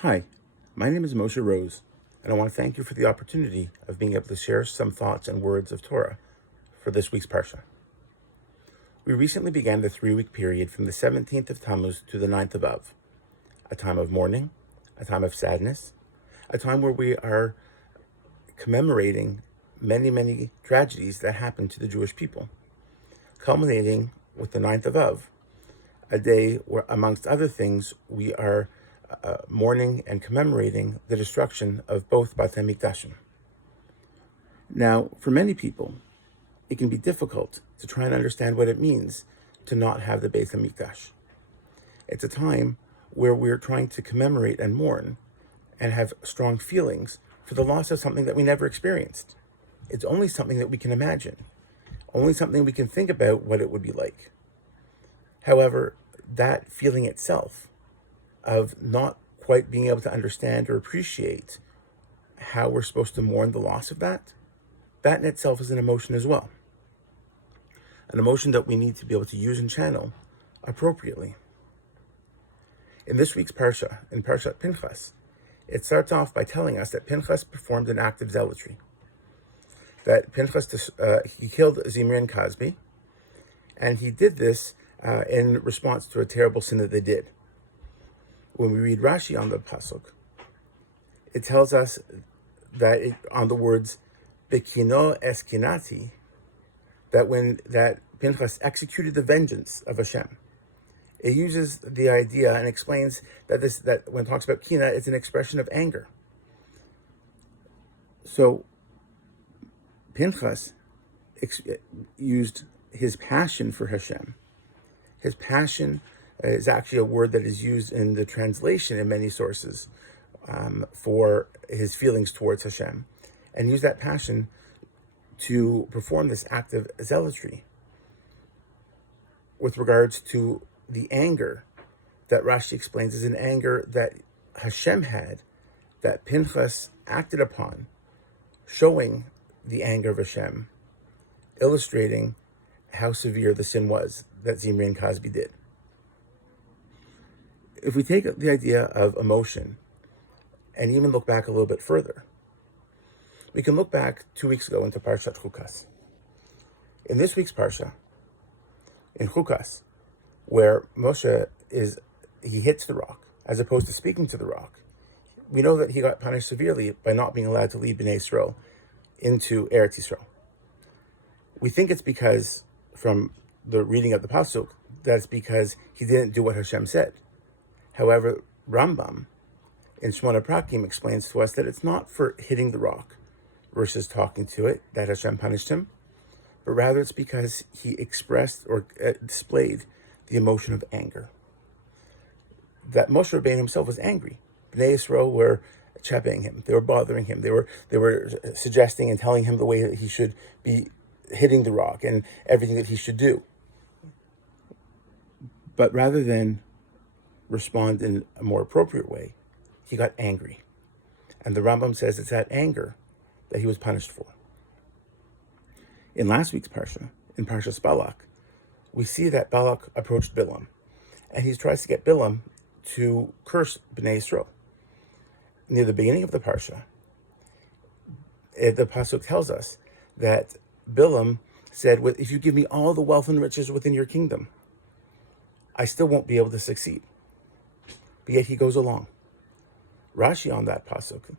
Hi, my name is Moshe Rose, and I want to thank you for the opportunity of being able to share some thoughts and words of Torah for this week's Parsha. We recently began the 3-week period from the 17th of Tammuz to the 9th of Av, a time of mourning, a time of sadness, a time where we are commemorating many tragedies that happened to the Jewish people, culminating with the 9th of Av, a day where, amongst other things, we are mourning and commemorating the destruction of both Beit HaMikdashim. Now, for many people, it can be difficult to try and understand what it means to not have the Beit HaMikdash. It's a time where we're trying to commemorate and mourn and have strong feelings for the loss of something that we never experienced. It's only something that we can imagine, only something we can think about what it would be like. However, that feeling itself of not quite being able to understand or appreciate how we're supposed to mourn the loss of that in itself is an emotion as well. An emotion that we need to be able to use and channel appropriately. In this week's Parsha, in Parshat Pinchas, it starts off by telling us that Pinchas performed an act of zealotry. That Pinchas, he killed Zimri and Cosby, and he did this in response to a terrible sin that they did. When we read Rashi on the pasuk, it tells us that on the words "Bekino eskinati," that Pinchas executed the vengeance of Hashem. It uses the idea and explains that when it talks about kina, it's an expression of anger. So Pinchas used his passion for Hashem. His passion is actually a word that is used in the translation in many sources for his feelings towards Hashem, and used that passion to perform this act of zealotry with regards to the anger that Rashi explains is an anger that Hashem had, that Pinchas acted upon, showing the anger of Hashem, illustrating how severe the sin was that Zimri and Cosby did. If we take the idea of emotion and even look back a little bit further, we can look back 2 weeks ago into Parshat Chukas. In this week's Parsha, in Chukas, where Moshe he hits the rock, as opposed to speaking to the rock, we know that he got punished severely by not being allowed to lead Bnei Yisrael into Eretz Yisrael. We think it's because, from the reading of the pasuk, that's because he didn't do what Hashem said. However, Rambam in Shmona Prakim explains to us that it's not for hitting the rock versus talking to it that Hashem punished him, but rather it's because he expressed or displayed the emotion of anger. That Moshe Rabbeinu himself was angry. Bnei Yisrael were chapping him. They were bothering him. They were suggesting and telling him the way that he should be hitting the rock and everything that he should do. But rather than respond in a more appropriate way, he got angry. And the Rambam says it's that anger that he was punished for. In last week's Parsha, in Parshas Balak, we see that Balak approached Bilam, and he tries to get Bilam to curse Bnei Yisrael. Near the beginning of the Parsha, the pasuk tells us that Bilam said, if you give me all the wealth and riches within your kingdom, I still won't be able to succeed. But yet he goes along. Rashi on that pasuk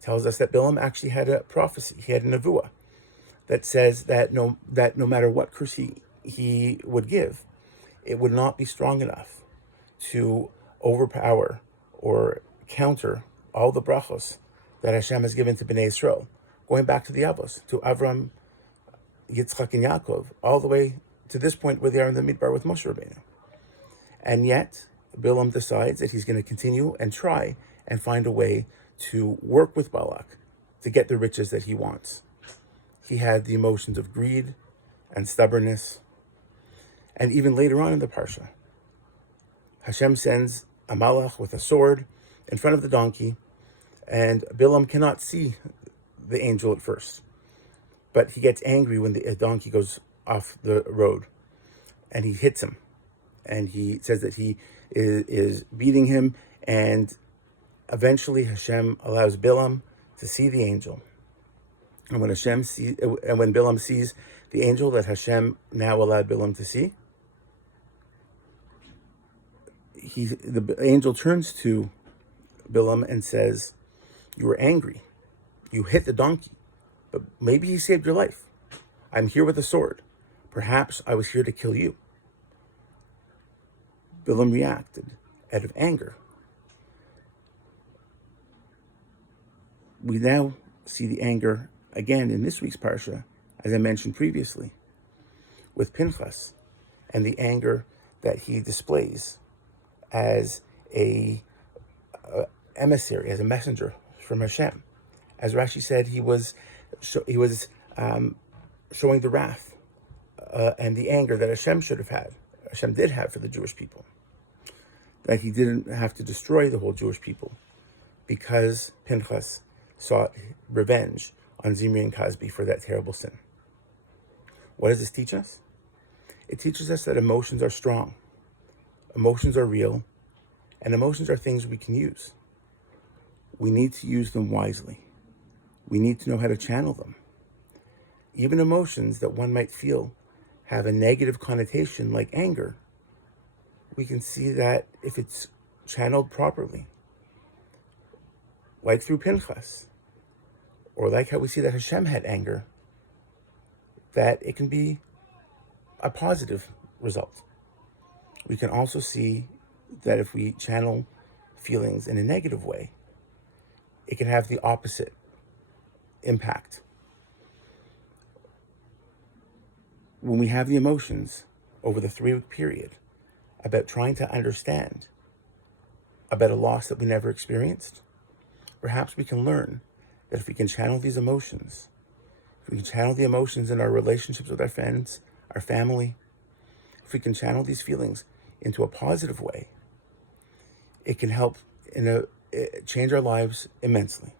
tells us that Bilam actually had a prophecy, he had a nevuah, that says that no matter what curse he would give, it would not be strong enough to overpower or counter all the brachos that Hashem has given to Bnei Yisrael, going back to the Avos, to Avram, Yitzchak, and Yaakov, all the way to this point where they are in the Midbar with Moshe Rabbeinu. And yet, Bilam decides that he's going to continue and try and find a way to work with Balak to get the riches that he wants. He had the emotions of greed and stubbornness. And even later on in the Parsha, Hashem sends a malach with a sword in front of the donkey, and Bilam cannot see the angel at first. But he gets angry when the donkey goes off the road, and he hits him. And he says that he is beating him, and Eventually, Hashem allows Bilam to see the angel. And when Bilam sees the angel that Hashem now allowed Bilam to see, the angel turns to Bilam and says, "You were angry. You hit the donkey, but maybe he saved your life. I'm here with a sword. Perhaps I was here to kill you." Bilam reacted out of anger. We now see the anger again in this week's Parsha, as I mentioned previously, with Pinchas, and the anger that he displays as a emissary, as a messenger from Hashem. As Rashi said, he was showing the wrath and the anger that Hashem should have had. Hashem did have for the Jewish people. That he didn't have to destroy the whole Jewish people because Pinchas sought revenge on Zimri and Cosby for that terrible sin. What does this teach us? It teaches us that emotions are strong, emotions are real, and emotions are things we can use. We need to use them wisely. We need to know how to channel them. Even emotions that one might feel have a negative connotation, like anger, we can see that if it's channeled properly, like through Pinchas, or like how we see that Hashem had anger, that it can be a positive result. We can also see that if we channel feelings in a negative way, it can have the opposite impact. When we have the emotions over the 3-week period about trying to understand about a loss that we never experienced, perhaps we can learn that if we can channel these emotions, if we can channel the emotions in our relationships with our friends, our family, if we can channel these feelings into a positive way, it can help change our lives immensely.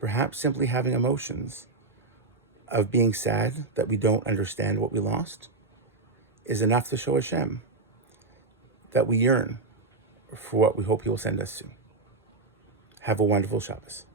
Perhaps simply having emotions of being sad that we don't understand what we lost is enough to show Hashem that we yearn for what we hope He will send us to. Have a wonderful Shabbos.